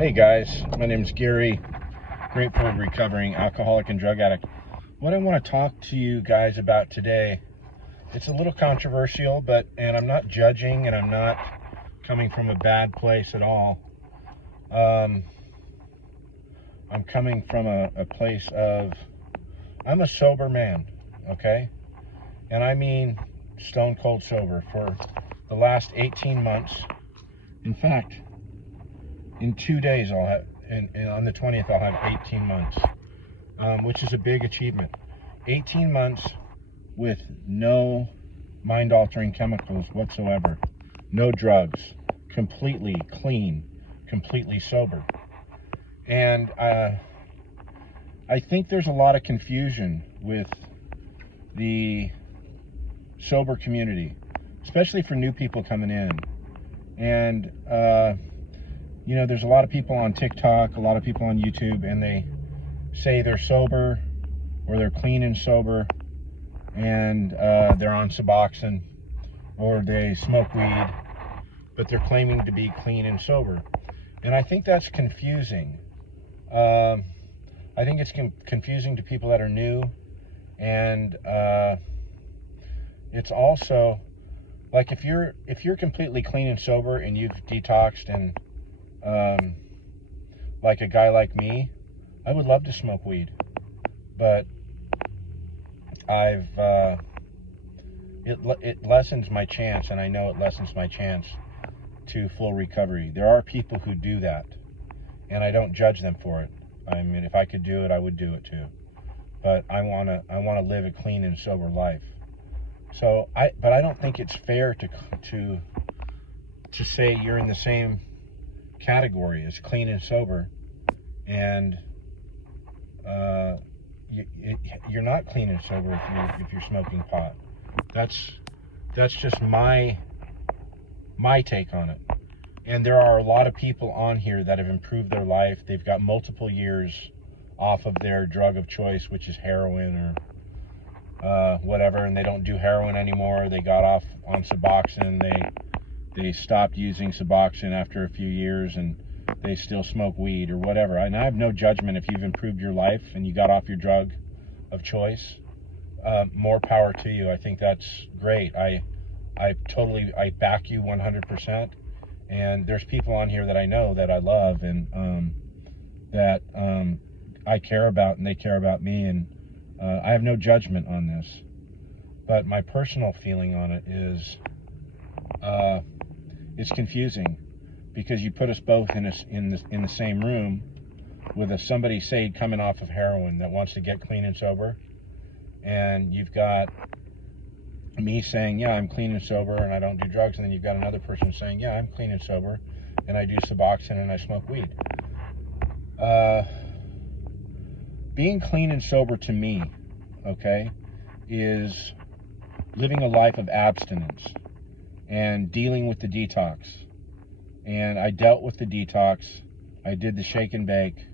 Hey guys, my name is Gary, grateful recovering alcoholic and drug addict. What I want to talk to you guys about today, it's a little controversial, and I'm not judging and I'm not coming from a bad place at all. I'm coming from a place of, I'm a sober man, okay? And I mean stone cold sober for the last 18 months. In fact, in 2 days I'll have, and on the 20th I'll have 18 months, which is a big achievement. 18 months with no mind-altering chemicals whatsoever, no drugs, completely clean, completely sober. And I think there's a lot of confusion with the sober community, especially for new people coming in. And there's a lot of people on TikTok, a lot of people on YouTube, and they say they're sober or they're clean and sober, and they're on Suboxone or they smoke weed, but they're claiming to be clean and sober. And I think that's confusing. I think it's confusing to people that are new, and it's also like if you're completely clean and sober and you've detoxed and like a guy like me, I would love to smoke weed, but it lessens my chance, and I know it lessens my chance to full recovery. There are people who do that, and I don't judge them for it. I mean, if I could do it, I would do it too. But I wanna live a clean and sober life. But I don't think it's fair to say you're in the same category as clean and sober, and you're not clean and sober if you're smoking pot. That's just my take on it. And there are a lot of people on here that have improved their life. They've got multiple years off of their drug of choice, which is heroin or whatever, and they don't do heroin anymore. They got off on Suboxone. They stopped using Suboxone after a few years, and they still smoke weed or whatever. And I have no judgment if you've improved your life and you got off your drug of choice. More power to you. I think that's great. I back you 100%. And there's people on here that I know that I love and that I care about, and they care about me, and I have no judgment on this. But my personal feeling on it is it's confusing, because you put us both in the same room with somebody, say, coming off of heroin that wants to get clean and sober, and you've got me saying, yeah, I'm clean and sober and I don't do drugs, and then you've got another person saying, yeah, I'm clean and sober and I do Suboxone and I smoke weed. Being clean and sober to me, okay, is living a life of abstinence and dealing with the detox. And I dealt with the detox. I did the shake and bake,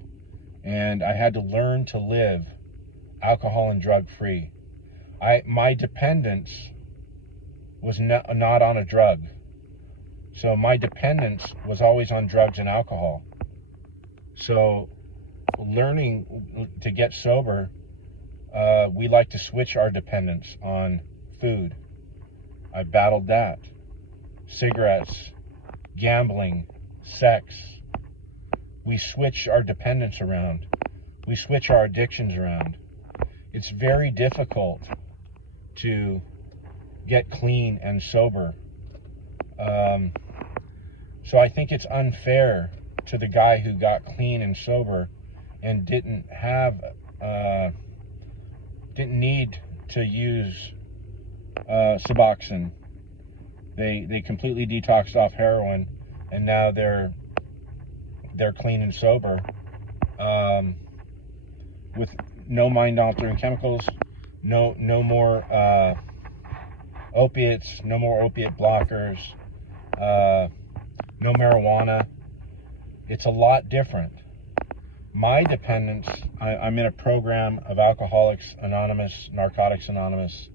and I had to learn to live alcohol and drug free. My dependence was not on a drug. So my dependence was always on drugs and alcohol. So learning to get sober, we like to switch our dependence on food. I battled that. Cigarettes, gambling, sex. We switch our dependence around. We switch our addictions around. It's very difficult to get clean and sober. So I think it's unfair to the guy who got clean and sober and didn't need to use Suboxone. They completely detoxed off heroin, and now they're clean and sober, with no mind-altering chemicals, no more opiates, no more opiate blockers, no marijuana. It's a lot different. My dependence, I'm in a program of Alcoholics Anonymous, Narcotics Anonymous,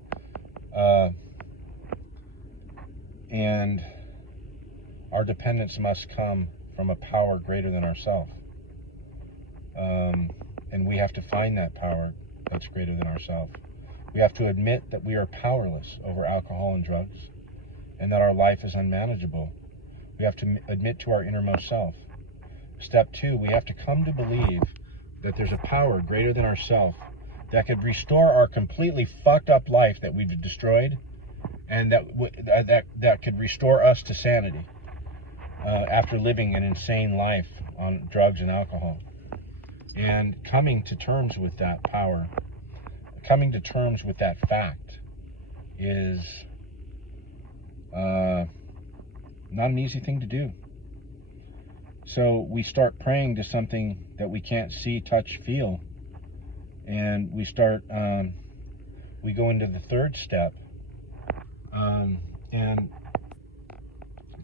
and our dependence must come from a power greater than ourselves. And we have to find that power that's greater than ourselves. We have to admit that we are powerless over alcohol and drugs, and that our life is unmanageable. We have to admit to our innermost self. Step 2, we have to come to believe that there's a power greater than ourselves that could restore our completely fucked up life that we've destroyed, and that could restore us to sanity after living an insane life on drugs and alcohol. And coming to terms with that power, coming to terms with that fact, is not an easy thing to do. So we start praying to something that we can't see, touch, feel, and we start, we go into the third step, and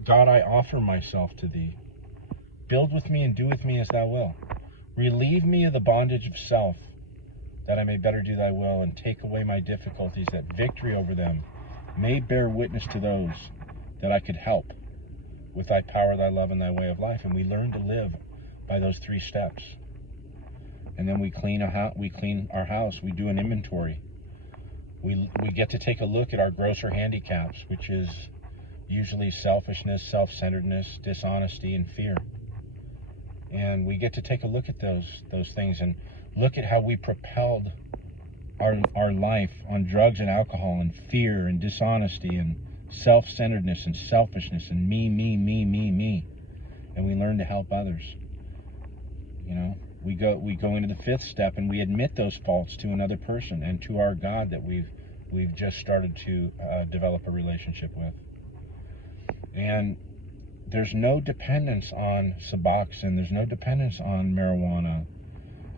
God, I offer myself to thee. Build with me and do with me as thou wilt. Relieve me of the bondage of self, that I may better do thy will, and take away my difficulties, that victory over them may bear witness to those that I could help with thy power, thy love, and thy way of life. And we learn to live by those 3 steps. And then we clean our house. We do an inventory. We get to take a look at our grosser handicaps, which is usually selfishness, self-centeredness, dishonesty, and fear. And we get to take a look at those things and look at how we propelled our life on drugs and alcohol and fear and dishonesty and self-centeredness and selfishness and me. And we learn to help others. You know, we go into the 5th step, and we admit those faults to another person and to our God that we've just started to develop a relationship with. And there's no dependence on Suboxone. There's no dependence on marijuana.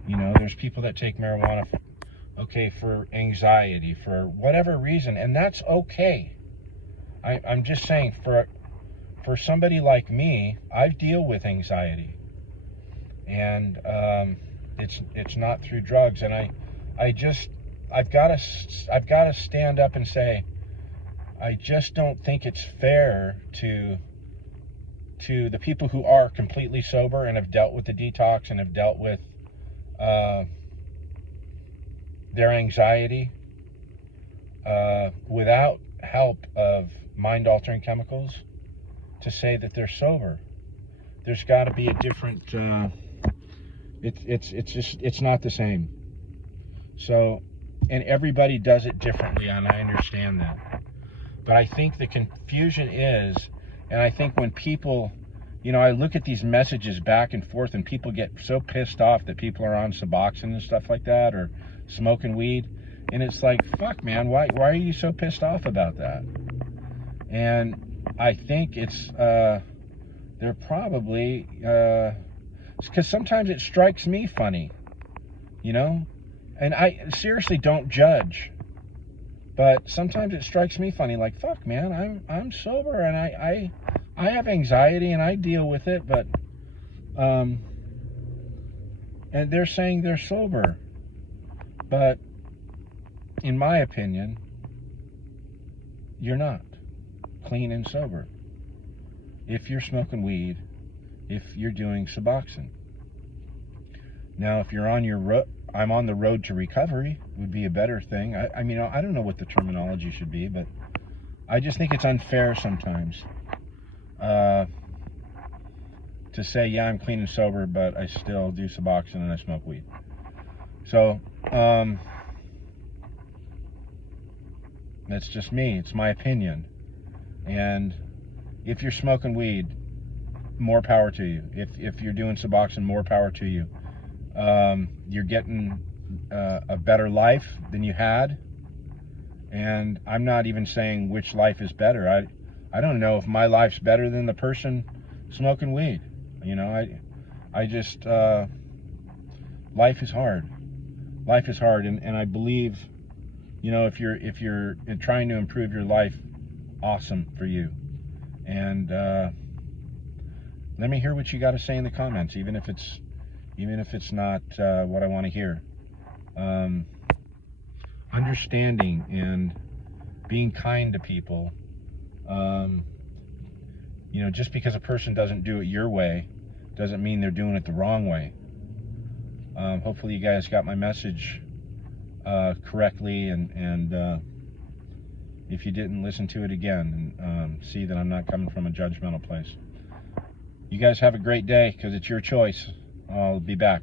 You know, there's people that take marijuana, for anxiety, for whatever reason, and that's okay. I'm just saying, for somebody like me, I deal with anxiety, and it's not through drugs. And I've got to stand up and say, I just don't think it's fair to the people who are completely sober and have dealt with the detox and have dealt with their anxiety without help of mind-altering chemicals, to say that they're sober. There's got to be a different. It's not the same. So, and everybody does it differently, and I understand that. But I think the confusion is, and I think when people, I look at these messages back and forth, and people get so pissed off that people are on Suboxone and stuff like that, or smoking weed, and it's like, fuck, man, why are you so pissed off about that? And I think it's they're probably because sometimes it strikes me funny, and I seriously don't judge, but sometimes it strikes me funny, like, fuck, man, I'm sober, and I have anxiety and I deal with it, but and they're saying they're sober, but in my opinion, you're not clean and sober if you're smoking weed, if you're doing Suboxone. Now, if you're on I'm on the road to recovery would be a better thing. I mean, I don't know what the terminology should be, but I just think it's unfair sometimes to say, yeah, I'm clean and sober, but I still do Suboxone and I smoke weed. So, that's just me. It's my opinion. And if you're smoking weed, more power to you. If you're doing Suboxone, more power to you. You're getting a better life than you had. And I'm not even saying which life is better. I don't know if my life's better than the person smoking weed. I just life is hard. Life is hard, and I believe, if you're trying to improve your life, awesome for you. And let me hear what you got to say in the comments, even if it's not what I want to hear. Understanding and being kind to people. Just because a person doesn't do it your way doesn't mean they're doing it the wrong way. Hopefully you guys got my message correctly, and if you didn't, listen to it again and see that I'm not coming from a judgmental place. You guys have a great day, because it's your choice. I'll be back.